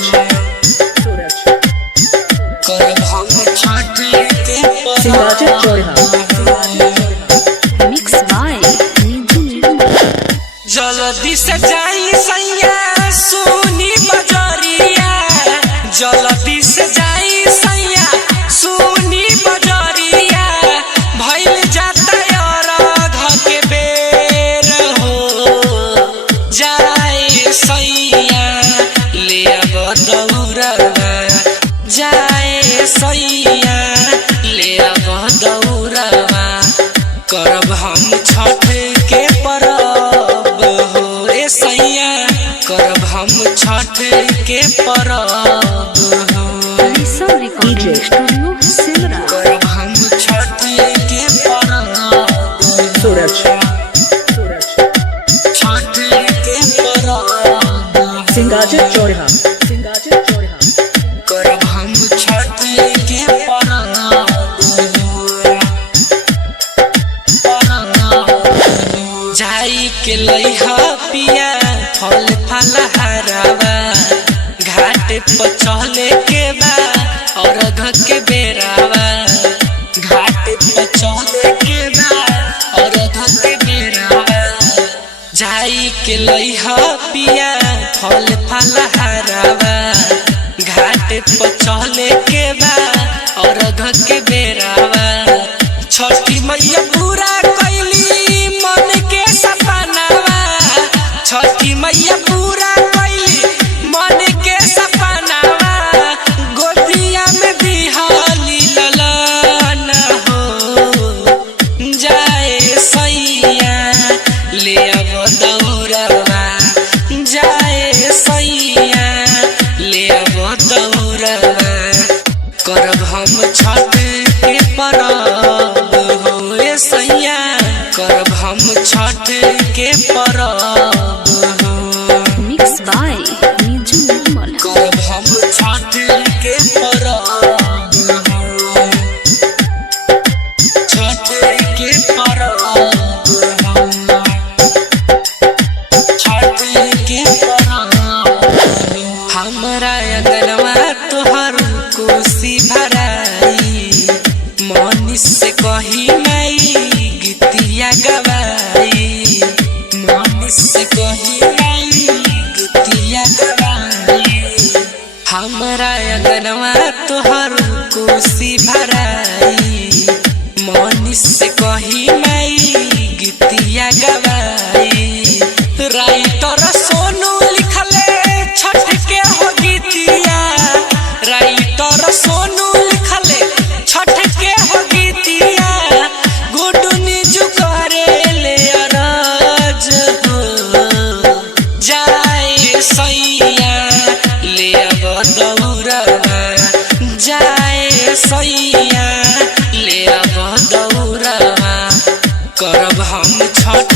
सूरज करब हम छठ के सिंगाचर चौराहा मिक्स बाय जल्दी से जाई सैया सुनी बजरिया, जल्दी से जाई सैया सुनी बजरिया, भइल जाता अरघ के बेर हो, जाए सैया ले अब दौड़वा, जाए सैया ले अब दौड़वा, करब हम छठ के परब हो रे सैया, करब हम छठ के परब हो, रिकॉर्डिंग स्टूडियो सिमरा। करब हम छठ के परब सूरज छठ के परब सिंगाचर चौराहा करब हम छठ के परब जाई के लइहा पिया फल फलहारवा, घाट पर चले के बा अरघ के बेरावा, घाट पर चले के बा अरघ के बेरावा, जाई के लइहा पिया फल फलहारवा, घाट पर चले के बा अरघ के बेरावा, छठी मैया पूरा कैली मन के सपनावा, छठी मैया पूरा कैली मन के सपनावा, गोदिया में दिहाली ललना हो, जाए सैया ले अब दौड़वा, जाए सैया ले अब दौड़वा, करब हम छठ के परब हो रे सैया, करब हम छठ के परब हो, मिक्स बाय निजू निर्मल। करब हम छठ के परब हो, छठ के परब हो, छठ के परब हो, हमरा अंगनवा तोहर कोसी भराई, मनीष से कही माई गीतिया गवाई, मनीष से कही माई गीतिया गवाई, हमरा अंगनवा तोहर कोसी भराई, मनीष से कही माई गीतिया गवाई, राइटर सोनू लिखले छठ के हो गीतिया, राइटर सोनू लिखले छठ के हो गीतिया, गुडू निजू करे ले अरज हो, जाए सैया ले अब दौड़वा, जाए सैया ले अब दौड़वा, करब हम छठ